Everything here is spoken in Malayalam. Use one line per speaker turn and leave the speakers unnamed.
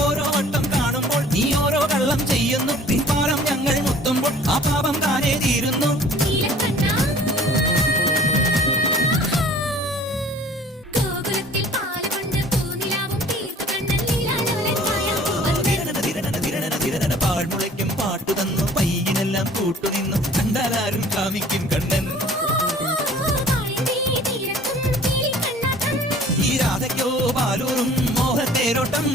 ഓരോ വട്ടം കാണുമ്പോൾ നീ ഓരോ കള്ളം ചെയ്യുന്നു. പിൻപാലം ഞങ്ങൾ മുത്തുമ്പോൾ ആ ഇടനട പാൾ മുളയ്ക്കും പാട്ടു തന്നു പയ്യനെല്ലാം കൂട്ടുനിന്നു കണ്ടാലാരും കാമിക്കും കണ്ണൻ. ഈ രാധയ്ക്കോ പാലൂറും മോഹത്തേരോട്ടം